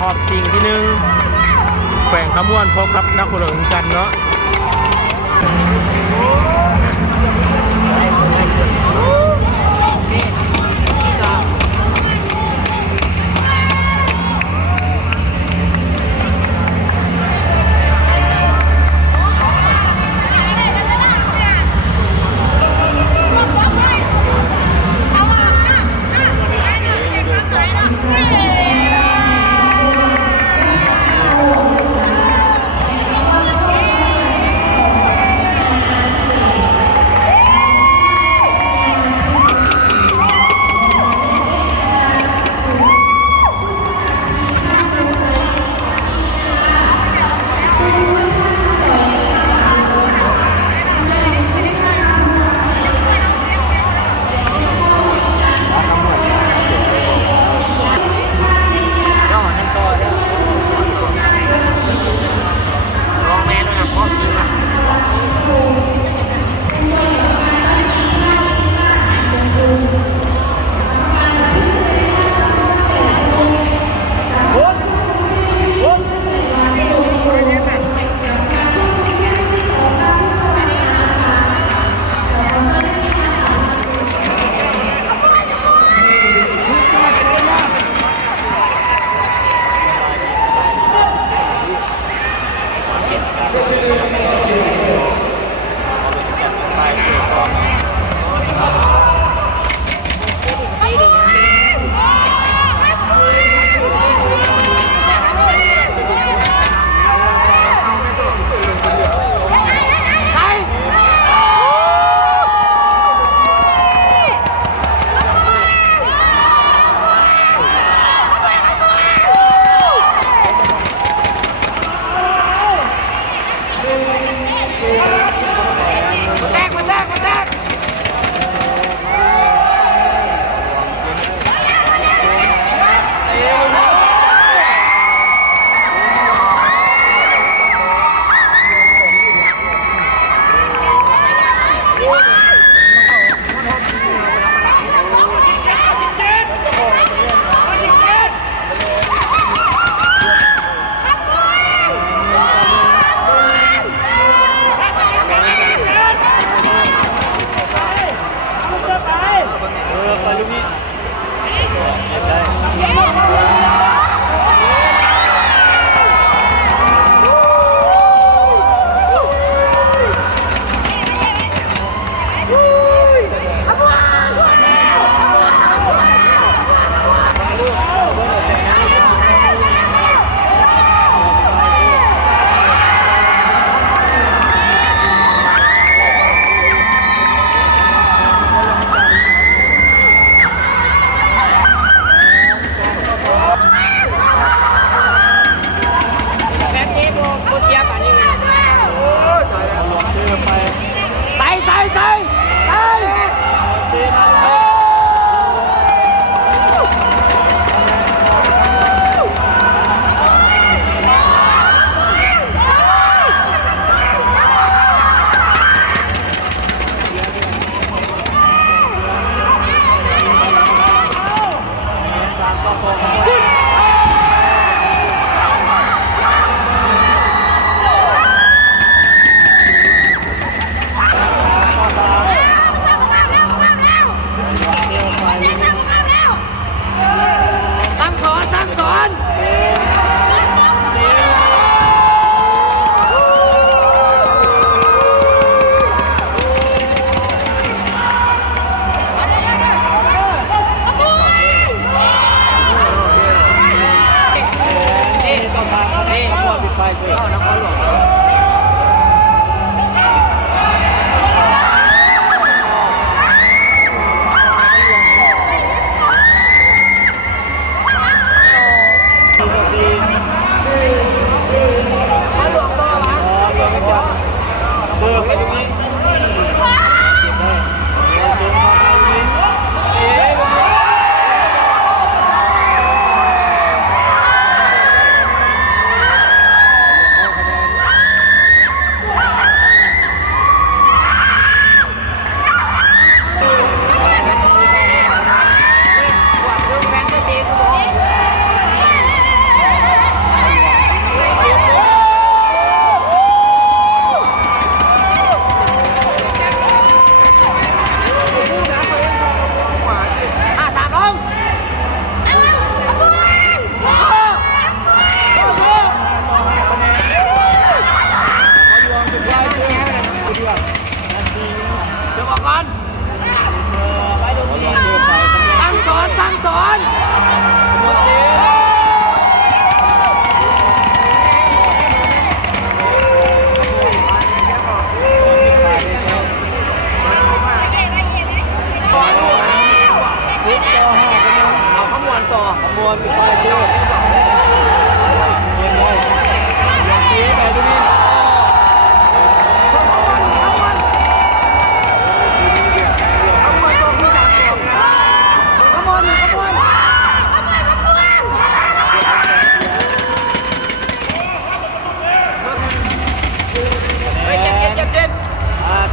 หอบสิ่งที่หนึ่งแขวงขมวนพบกับนักขุดหลงกันเนาะ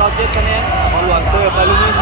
ต่อ7คะแนนนครหลวงเสิร์ฟไปลูกนี้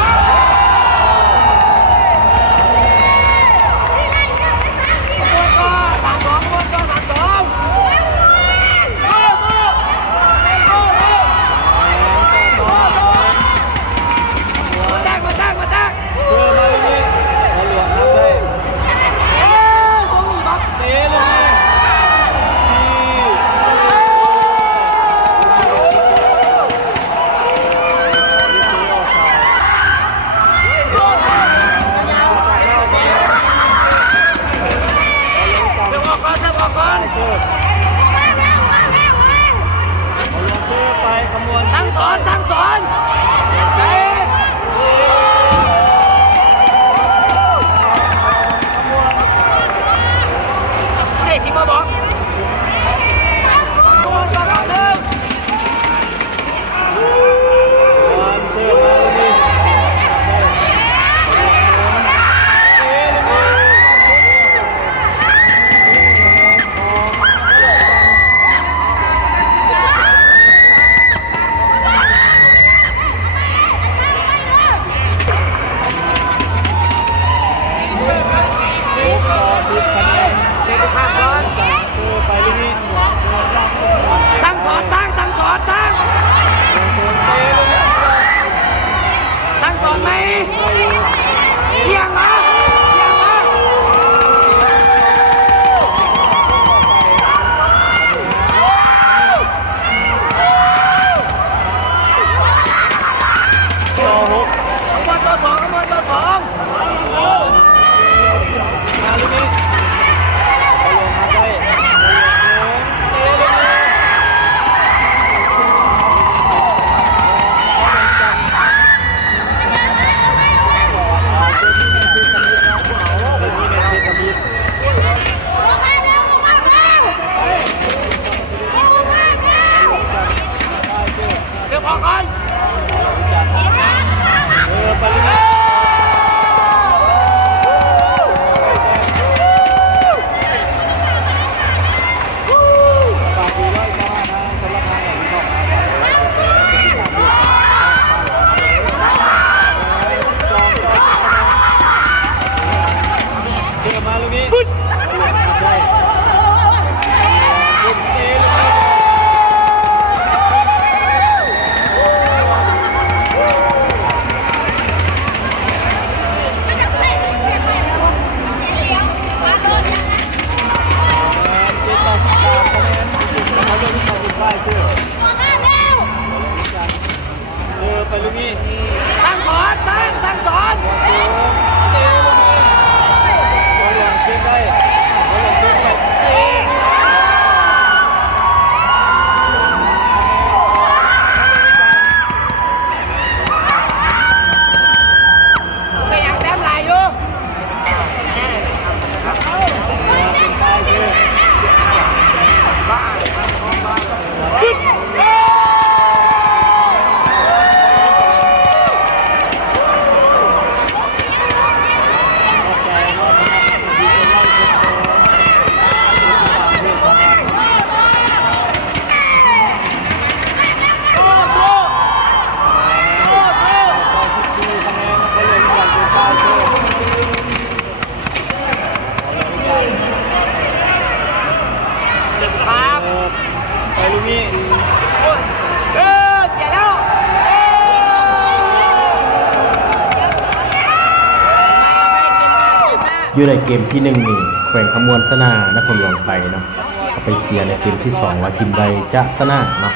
อยู่ในเกมที่1นี่แขวงขมวนสนานครหลวงไปเนาะเอาไปเสียในเกมที่2ว่าทีมใดจะชนะเนาะ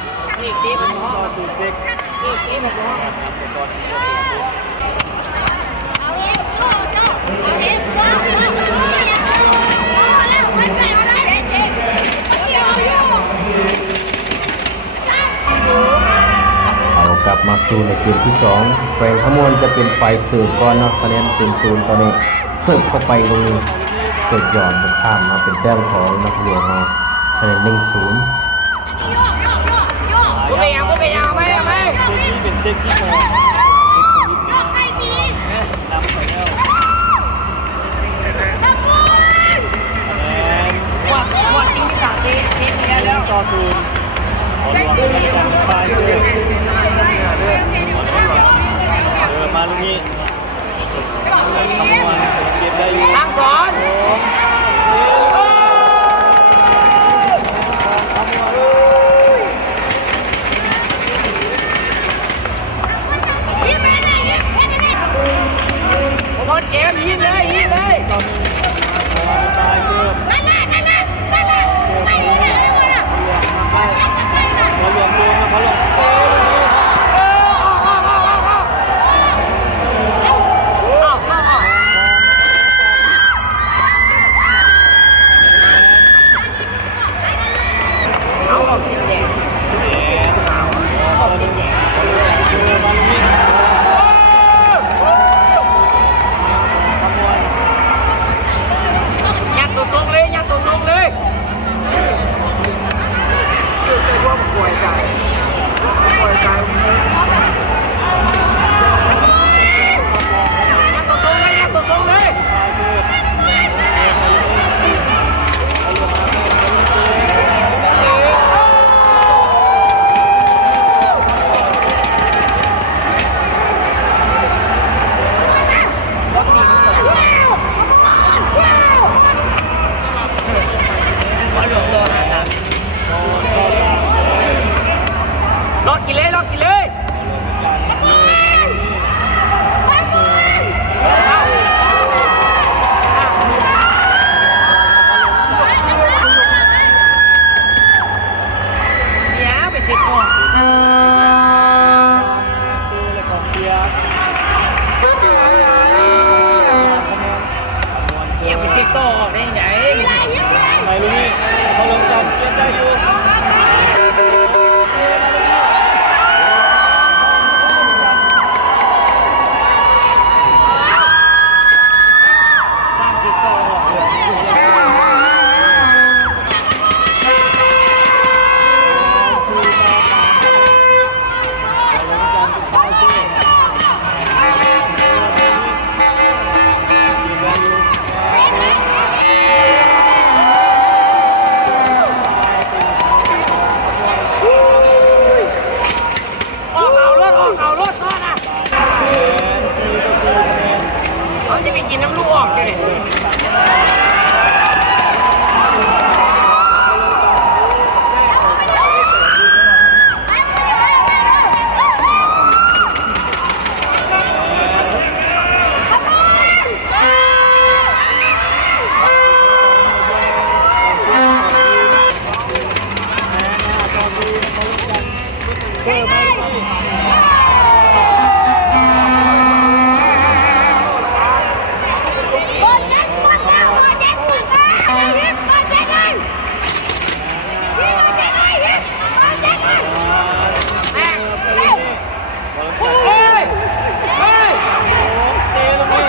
กลับมาสู่ในเกมที่2แขวงขมวนจะเป็นฝ่ายเสิร์ฟก่อนเนาะคะแนน 0-0 ตอนนี้เสิร์ฟเข้าไปตรงนี้เสิร์ฟย้อนข้ามมาเป็นแต้มของนครหลวงเราคะแนน 1-0 เป็นเซตที่2ต่อ0 บอลหลวงกันไฟเสิร์ฟมาลูกนี้คำนวณเก็บได้อยู่ ทางสอน บอลเกมยิงเลยยิงเลย ไฟเสิร์ฟบอลหลวงเสิร์ฟมาบอลหลวง เอาออกสิแดงออกสิแดงยัดตัวทรงเลยยัดตัวทรงเลยยัดตัวทรงเลยยัดตัวทรงเลย ล็อกกินเลยล็อกกินเลยเนี่ยไปสิก่อนเนี่ยไปสิต่อได้ไหน ไปลูกนี้บอลหลวงกันเก็บได้อยู่ สร้างสิต่อออกเอารถออกเอารถก่อนนะเขาจะไปกินน้ำลูกออกเลยเฮ้ยเฮ้ย เตะลูกนี้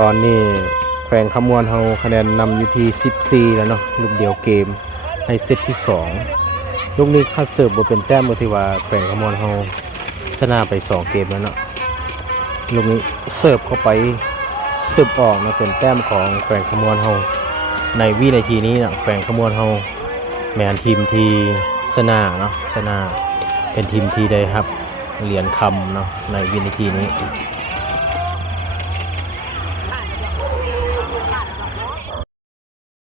ตอนนี้แขวงคำมวนเฮาคะแนนนำอยู่ที่14แล้วเนาะลูกเดียวเกมในเซตที่2ลูกนี้คัดเสิร์ฟบ่เป็นแต้มบ่ที่ว่าแขวงคำมวนเฮาชนะไป2เกมแล้วเนาะลูกนี้เสิร์ฟเข้าไปเสิร์ฟออกนะเป็นแต้มของแขวงคำมวนเฮาในวินาทีนี้นะแขวงคำมวนเฮาแม่นทีมที่ชนะเนาะชนะเป็นทีมที่ได้ครับเหรียญคำเนาะในวินาทีนี้